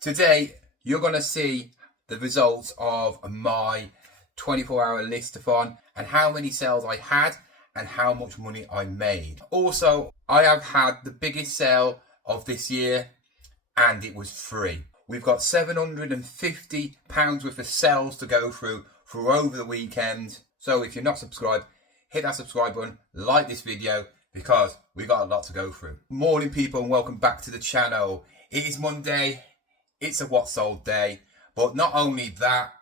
Today, you're going to see the results of my 24-hour listathon and how many sales I had and how much money I made. Also, I have had the biggest sale of this year and it was free. We've got £750 worth of sales to go through for over the weekend. So if you're not subscribed, hit that subscribe button, like this video because we've got a lot to go through. Morning people and welcome back to the channel. It is Monday. It's a what sold day, but not only that,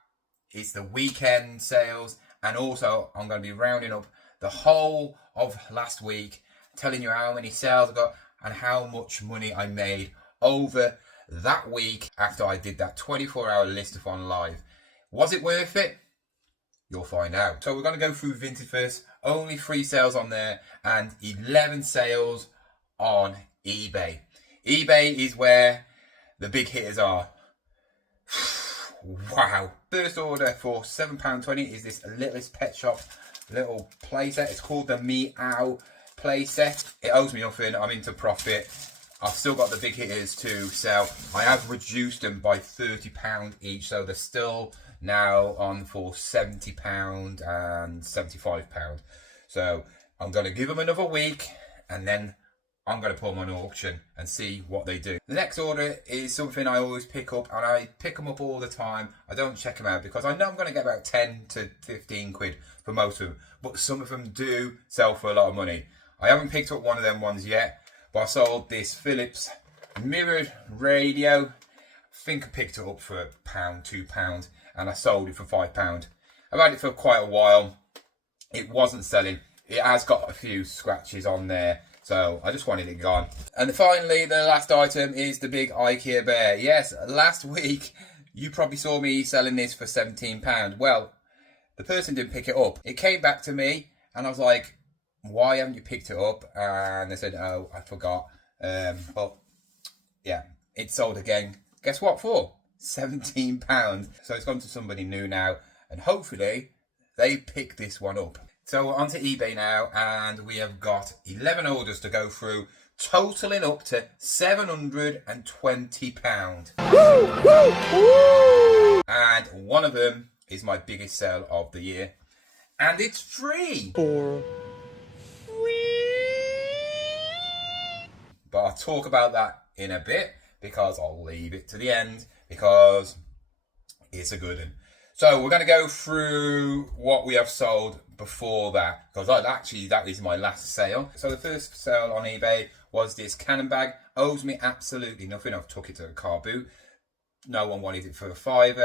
it's the weekend sales, and also I'm going to be rounding up the whole of last week, telling you how many sales I got and how much money I made over that week after I did that 24-hour listathon live. Was it worth it? You'll find out. So we're going to go through Vinted first. Only 3 sales on there and 11 sales on eBay. eBay is where the big hitters are. Wow. First order for £7.20 is this littlest pet shop little playset. It's called the Meow playset. It owes me nothing. I'm into profit. I've still got the big hitters to sell. I have reduced them by £30 each, so they're still now on for £70 and £75. So I'm going to give them another week and then I'm going to put them on auction and see what they do. The next order is something I always pick up, and I pick them up all the time. I don't check them out because I know I'm going to get about 10 to 15 quid for most of them, but some of them do sell for a lot of money. I haven't picked up one of them ones yet, but I sold this Philips mirrored radio. I think I picked it up for £1, £2, and I sold it for £5. I've had it for quite a while. It wasn't selling. It has got a few scratches on there, so I just wanted it gone. And finally, the last item is the big IKEA bear. Yes, last week, you probably saw me selling this for £17. Well, the person didn't pick it up. It came back to me, and I was like, why haven't you picked it up? And they said, oh, I forgot. But, yeah, it sold again. Guess what for? £17. So it's gone to somebody new now, and hopefully they pick this one up. So we're onto eBay now, and we have got 11 orders to go through, totaling up to £720. Woo, woo, woo. And one of them is my biggest sale of the year, and it's free. For free. But I'll talk about that in a bit because I'll leave it to the end because it's a good one. So we're going to go through what we have sold before that, because actually that is my last sale. So the first sale on eBay was this cannon bag. Owes me absolutely nothing. I've took it to a car boot. No one wanted it for a £5.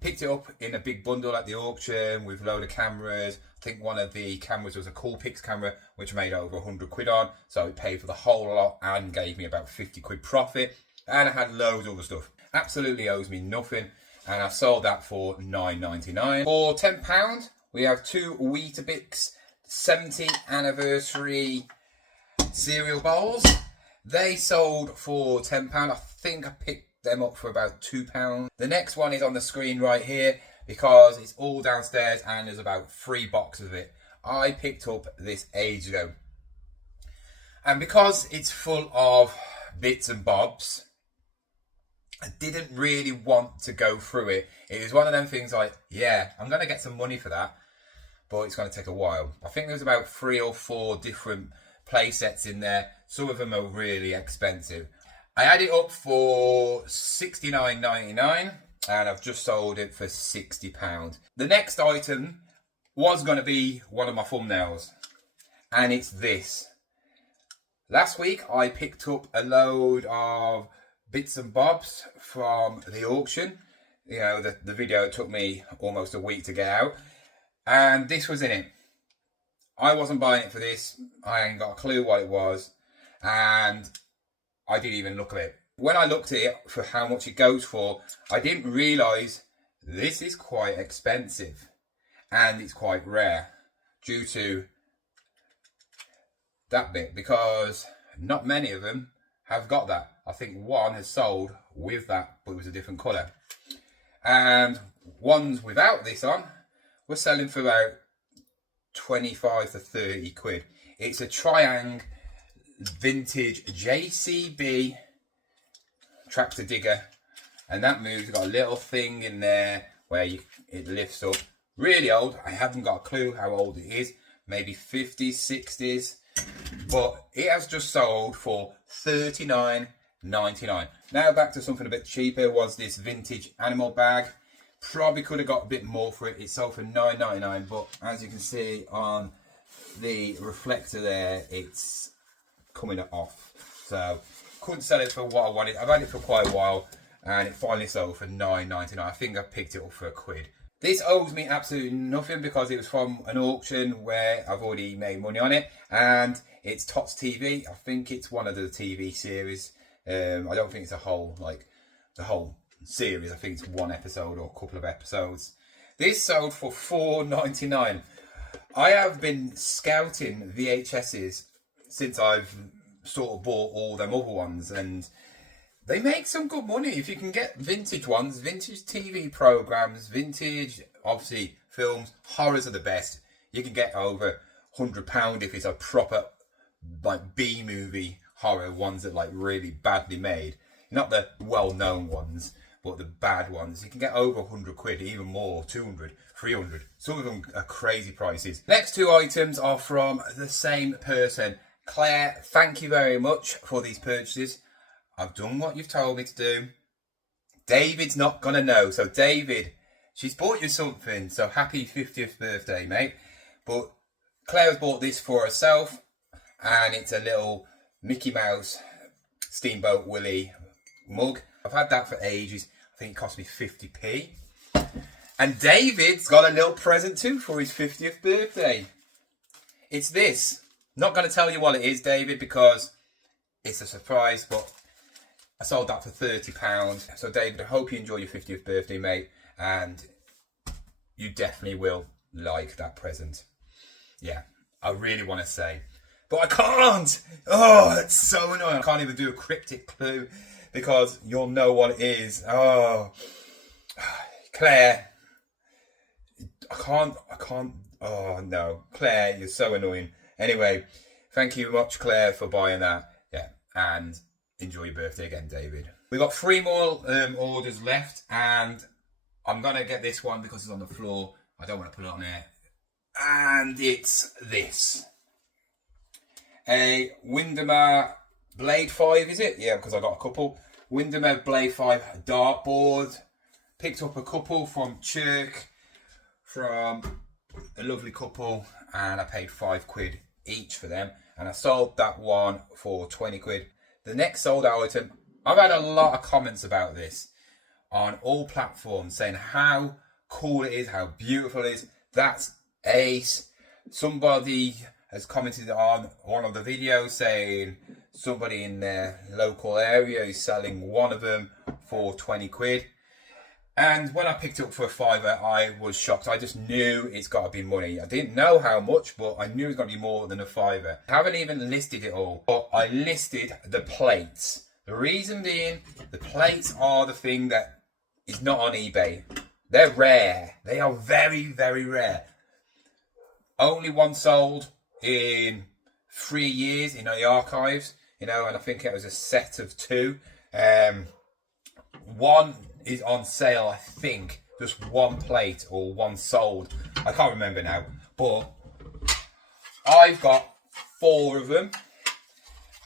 Picked it up in a big bundle at the auction with a load of cameras. I think one of the cameras was a Coolpix camera, which made over 100 quid on. So it paid for the whole lot and gave me about 50 quid profit. And I had loads of other stuff. Absolutely owes me nothing. And I sold that for £9.99. For £10, we have 2 Weetabix 70th anniversary cereal bowls. They sold for £10. I think I picked them up for about £2. The next one is on the screen right here because it's all downstairs and there's about 3 boxes of it. I picked up this ages ago. And because it's full of bits and bobs, I didn't really want to go through it. It was one of them things like, yeah, I'm going to get some money for that, but it's going to take a while. I think there's about 3 or 4 different play sets in there. Some of them are really expensive. I had it up for £69.99 and I've just sold it for £60. The next item was going to be one of my thumbnails, and it's this. Last week I picked up a load of bits and bobs from the auction. You know, the video took me almost a week to get out, and this was in it. I wasn't buying it for this. I ain't got a clue what it was, and I didn't even look at it. When I looked at it for how much it goes for, I didn't realise this is quite expensive and it's quite rare due to that bit, because not many of them have got that. I think one has sold with that, but it was a different colour. And ones without this on were selling for about 25 to 30 quid. It's a vintage JCB tractor digger And that moves, got a little thing in there where it lifts up. Really old. I haven't got a clue how old it is. Maybe 50s, 60s. But it has just sold for $39.99. Now back to something a bit cheaper. Was this vintage animal bag. Probably could have got a bit more for it. It sold for $9.99. But as you can see on the reflector there, it's coming off. So couldn't sell it for what I wanted. I've had it for quite a while. And it finally sold for $9.99. I think I picked it up for £1. This owes me absolutely nothing because it was from an auction where I've already made money on it. And it's Tots TV. I think it's one of the TV series. I don't think it's the whole series. I think it's one episode or a couple of episodes. This sold for $4.99. I have been scouting VHSs since I've sort of bought all them other ones, and they make some good money if you can get vintage ones, vintage TV programs, vintage, obviously, films. Horrors are the best. You can get over £100 if it's a proper, like, B-movie horror, ones that, like, really badly made. Not the well-known ones, but the bad ones. You can get over £100, even more, 200, 300. Some of them are crazy prices. Next two items are from the same person. Claire, thank you very much for these purchases. I've done what you've told me to do. David's not going to know. So, David, she's bought you something. So, happy 50th birthday, mate. But Claire has bought this for herself. And it's a little Mickey Mouse Steamboat Willie mug. I've had that for ages. I think it cost me 50p. And David's got a little present too for his 50th birthday. It's this. Not going to tell you what it is, David, because it's a surprise. But I sold that for £30. So, David, I hope you enjoy your 50th birthday, mate. And you definitely will like that present. Yeah, I really want to say. But I can't. Oh, it's so annoying. I can't even do a cryptic clue because you'll know what it is. Oh, Claire. I can't. Oh, no. Claire, you're so annoying. Anyway, thank you much, Claire, for buying that. Yeah, and enjoy your birthday again, David. We've got 3 more orders left, and I'm going to get this one because it's on the floor. I don't want to put it on there. And it's this. A Windermere Blade 5, is it? Yeah, because I got a couple. Windermere Blade 5 dartboard. Picked up a couple from Chirk, from a lovely couple, and I paid £5 each for them. And I sold that one for £20. The next sold item, I've had a lot of comments about this on all platforms saying how cool it is, how beautiful it is. That's ace. Somebody has commented on one of the videos saying somebody in their local area is selling one of them for £20. And when I picked it up for £5, I was shocked. I just knew it's got to be money. I didn't know how much, but I knew it's got to be more than a £5. I haven't even listed it all, but I listed the plates. The reason being, the plates are the thing that is not on eBay. They're rare. They are very, very rare. Only one sold in 3 years in the archives, and I think it was a set of 2. One is on sale, I think, just one plate or one sold. I can't remember now, but I've got 4 of them,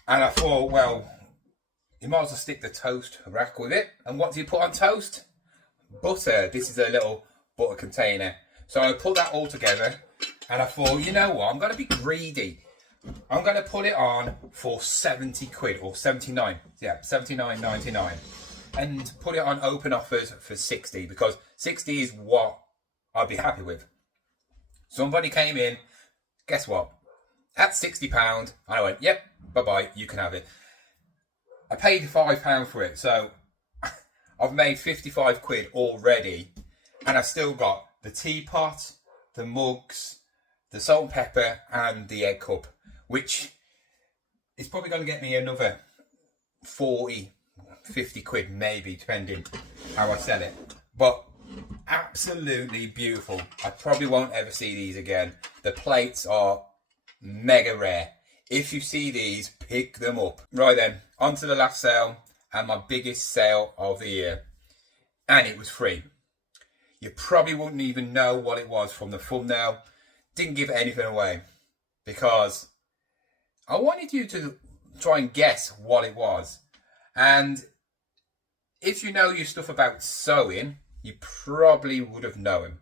and I thought, well, you might as well stick the toast rack with it. And what do you put on toast? Butter. This is a little butter container. So I put that all together, and I thought, you know what, I'm going to be greedy. I'm going to put it on for £70 or 79. Yeah, 79.99. And put it on open offers for 60, because 60 is what I'd be happy with. Somebody came in, guess what? At £60, and I went, yep, bye-bye, you can have it. I paid £5 for it, so I've made £55 already, and I've still got the teapot, the mugs, the salt and pepper, and the egg cup, which is probably going to get me another 40, 50 quid, maybe, depending how I sell it. But absolutely beautiful. I probably won't ever see these again. The plates are mega rare. If you see these, pick them up. Right then, on to the last sale, and my biggest sale of the year. and it was free. You probably wouldn't even know what it was from the thumbnail. Didn't give anything away because I wanted you to try and guess what it was. And if you know your stuff about sewing, you probably would have known.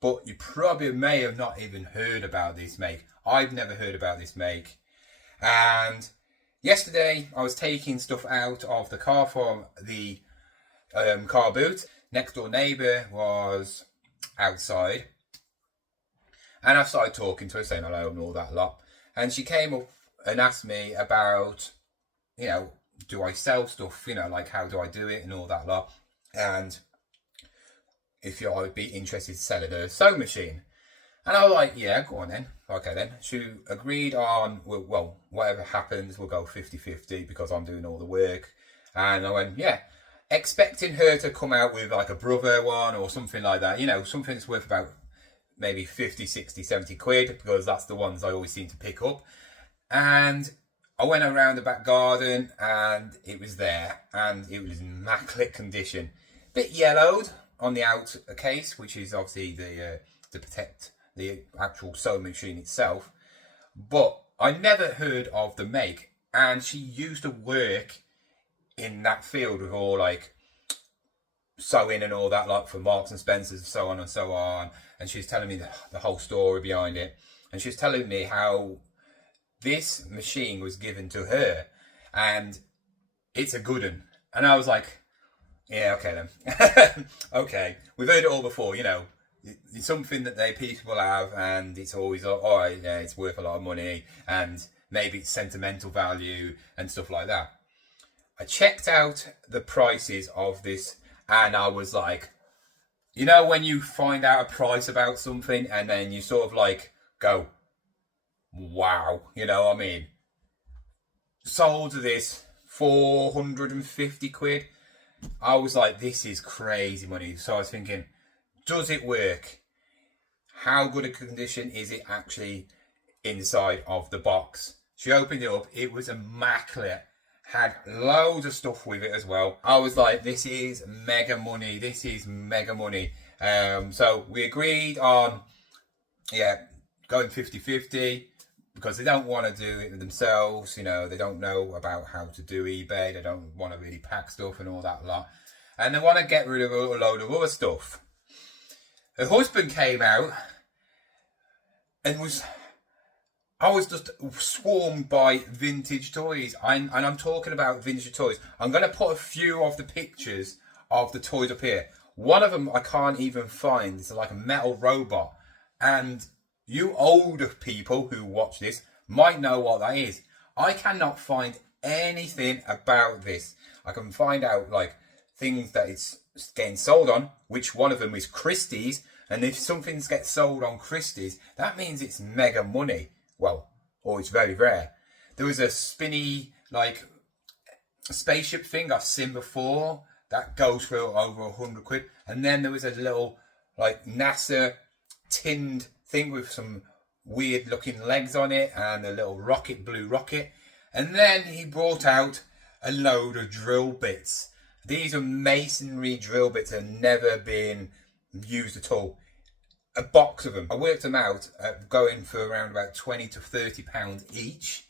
But you probably may have not even heard about this make. I've never heard about this make. And yesterday I was taking stuff out of the car from the car boot. Next door neighbour was outside. And I started talking to her, saying hello and all that lot. And she came up and asked me about, do I sell stuff? Like how do I do it and all that lot. And if I would be interested in selling a sewing machine. And I was like, yeah, go on then. Okay then. She agreed on, well, whatever happens, we'll go 50-50 because I'm doing all the work. And I went, yeah. Expecting her to come out with like a brother one or something like that. Something that's worth about maybe 50, 60, 70 quid because that's the ones I always seem to pick up. And I went around the back garden and it was there and it was in immaculate condition. Bit yellowed on the out case, which is obviously to protect the actual sewing machine itself. But I never heard of the make, and she used to work in that field with all like sewing and all that, like for Marks and Spencer's and so on and so on. And she was telling me the whole story behind it. And she was telling me how this machine was given to her and it's a good one. And I was like, yeah, okay then. Okay, we've heard it all before, it's something that people have and it's always, all right, yeah, it's worth a lot of money and maybe it's sentimental value and stuff like that. I checked out the prices of this and I was like, when you find out a price about something and then you sort of like go, wow, what I mean? Sold this 450 quid. I was like, this is crazy money. So I was thinking, does it work? How good a condition is it actually inside of the box? She opened it up. It was immaculate. Had loads of stuff with it as well. I was like, this is mega money. This is mega money. So we agreed on, going 50-50 because they don't want to do it themselves. They don't know about how to do eBay. They don't want to really pack stuff and all that lot. And they want to get rid of a load of other stuff. Her husband came out and I was just swarmed by vintage toys. And I'm talking about vintage toys. I'm going to put a few of the pictures of the toys up here. One of them I can't even find. It's like a metal robot. And you older people who watch this might know what that is. I cannot find anything about this. I can find out like things that it's getting sold on, which one of them is Christie's. And if something gets sold on Christie's, that means it's mega money. Well, or it's very rare. There was a spinny, like, spaceship thing I've seen before. That goes for over 100 quid. And then there was a little, like, NASA tinned thing with some weird looking legs on it and a little rocket, blue rocket. And then he brought out a load of drill bits. These are masonry drill bits that have never been used at all. A box of them. I worked them out going for around about 20 to 30 pounds each.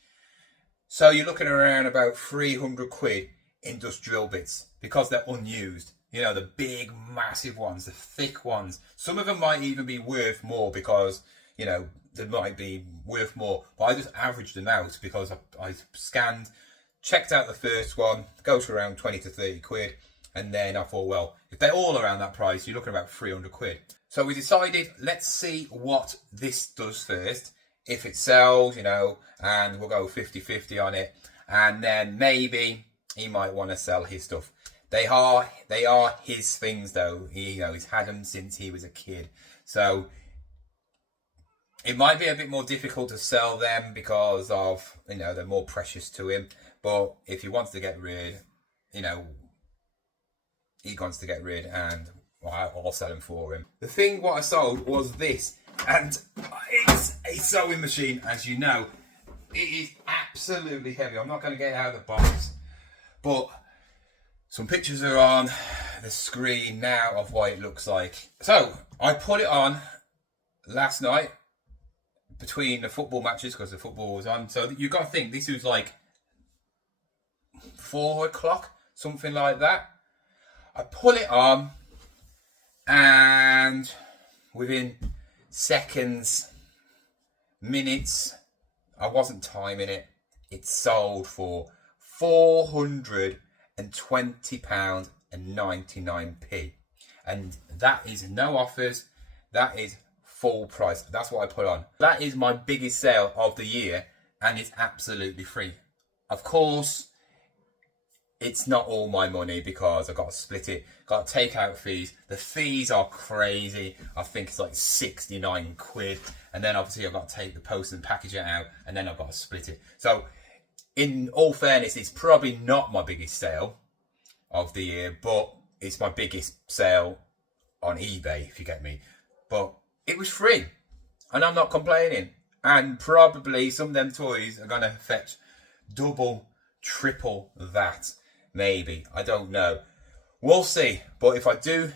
So you're looking around about 300 quid in just drill bits because they're unused. The big, massive ones, the thick ones. Some of them might even be worth more because, they might be worth more. But I just averaged them out because I scanned, checked out the first one, goes for around 20 to 30 quid. And then I thought, well, if they're all around that price, you're looking at about 300 quid. So we decided, let's see what this does first. If it sells, and we'll go 50-50 on it. And then maybe he might want to sell his stuff. They are his things though. He's had them since he was a kid. So it might be a bit more difficult to sell them because of, they're more precious to him. But if he wants to get rid, he wants to get rid and I'll sell them for him. The thing what I sold was this, and it's a sewing machine, as you know. It is absolutely heavy. I'm not going to get it out of the box, but some pictures are on the screen now of what it looks like. So I put it on last night between the football matches because the football was on. So you got to think this was like 4 o'clock, something like that. I put it on, and within seconds, minutes, I wasn't timing it. It sold for £420.99, and that is no offers. That is full price. That's what I put on. That is my biggest sale of the year, and it's absolutely free. Of course, it's not all my money because I've got to split it, got to take out fees. The fees are crazy. I think it's like 69 quid. And then obviously I've got to take the post and package it out, and then I've got to split it. So in all fairness, it's probably not my biggest sale of the year, but it's my biggest sale on eBay, if you get me. But it was free, and I'm not complaining. And probably some of them toys are going to fetch double, triple that. Maybe. I don't know. We'll see. But if I do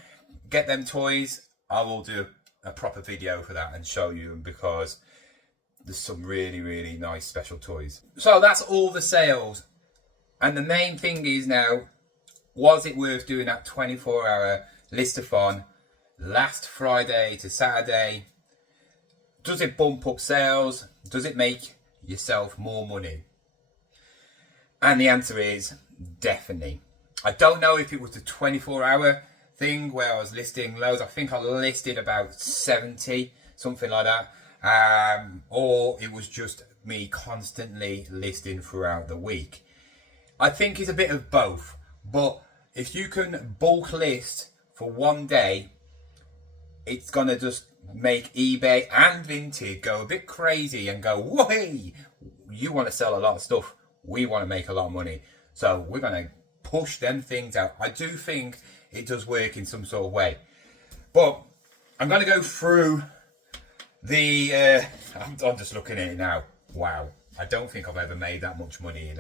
get them toys, I will do a proper video for that and show you them, because there's some really, really nice special toys. So that's all the sales. And the main thing is now, was it worth doing that 24-hour listathon last Friday to Saturday? Does it bump up sales? Does it make yourself more money? And the answer is definitely. I don't know if it was the 24-hour thing where I was listing loads. I think I listed about 70, something like that. Or it was just me constantly listing throughout the week. I think it's a bit of both. But if you can bulk list for one day, it's going to just make eBay and Vinted go a bit crazy and go, way, you want to sell a lot of stuff. We want to make a lot of money. So we're going to push them things out. I do think it does work in some sort of way. But I'm going to go through the... I'm just looking at it now. Wow. I don't think I've ever made that much money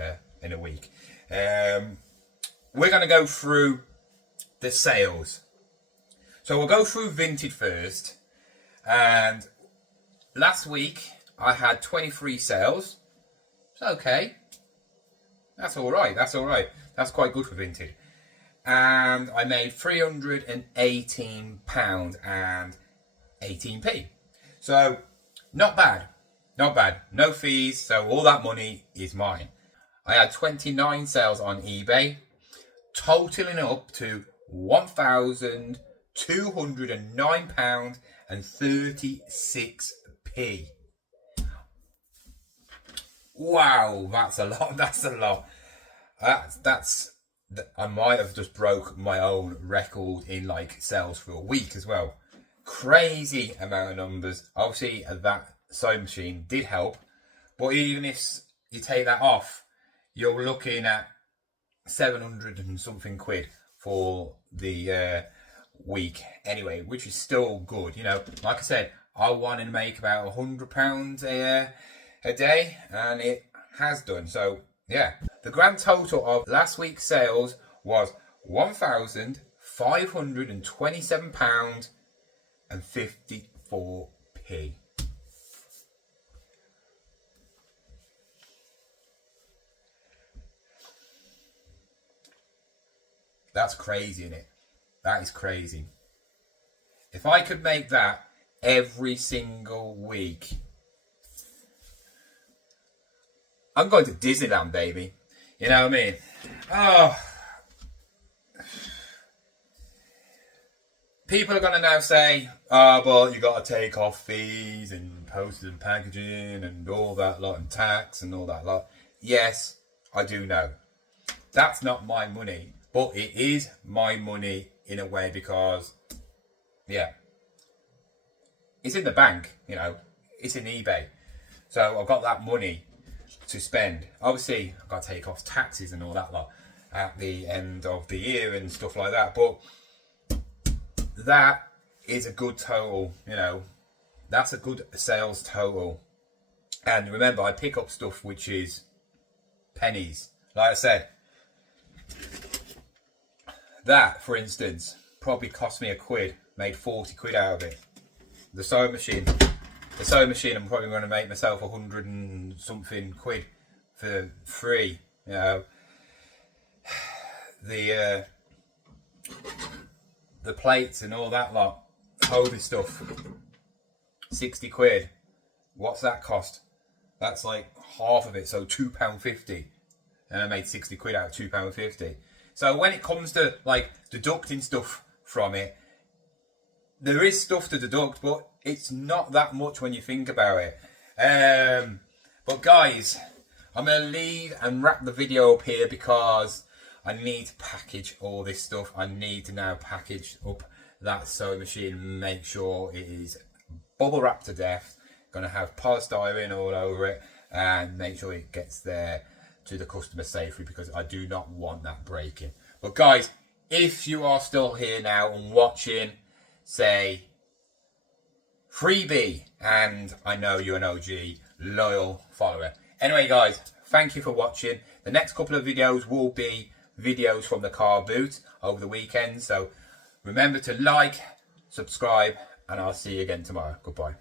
in a week. We're going to go through the sales. So we'll go through Vinted first. And last week I had 23 sales. It's okay. That's all right. That's all right. That's quite good for Vinted. And I made £318.18. So not bad. Not bad. No fees. So all that money is mine. I had 29 sales on eBay, totaling up to £1,209.36. Wow, that's a lot. That's a lot. I might have just broke my own record in like sales for a week as well. Crazy amount of numbers. Obviously, that sewing machine did help, but even if you take that off, you're looking at 700 and something quid for the week anyway, which is still good. You know, like I said, I want to make about £100 a day, and it has done. So yeah, the grand total of last week's sales was £1,527.54. That's crazy, isn't it? That is crazy. If I could make that every single week, I'm going to Disneyland, baby. You know what I mean? Oh. People are going to now say, but you got to take off fees and postage and packaging and all that lot and tax and all that lot. Yes, I do know. That's not my money, but it is my money in a way because, yeah, it's in the bank, you know, it's in eBay. So I've got that money to spend. Obviously, I've got to take off taxes and all that lot at the end of the year and stuff like that. But that is a good total, you know. That's a good sales total. And remember, I pick up stuff which is pennies. Like I said, That, for instance, probably cost me £1, made 40 quid out of it. The sewing machine. The sewing machine, I'm probably going to make myself 100 and something quid for free. You know, the plates and all that lot, Hobie stuff, 60 quid. What's that cost? That's like half of it, so £2.50. And I made 60 quid out of £2.50. So when it comes to like deducting stuff from it, there is stuff to deduct, but it's not that much when you think about it. But guys, I'm going to leave and wrap the video up here because I need to package all this stuff. I need to now package up that sewing machine, make sure it is bubble wrapped to death. Going to have polystyrene all over it and make sure it gets there to the customer safely, because I do not want that breaking. But guys, if you are still here now and watching, say freebie, and I know you're an OG loyal follower. Anyway guys, thank you for watching. The next couple of videos will be videos from the car boot over the weekend, so remember to like, subscribe, and I'll see you again tomorrow. Goodbye.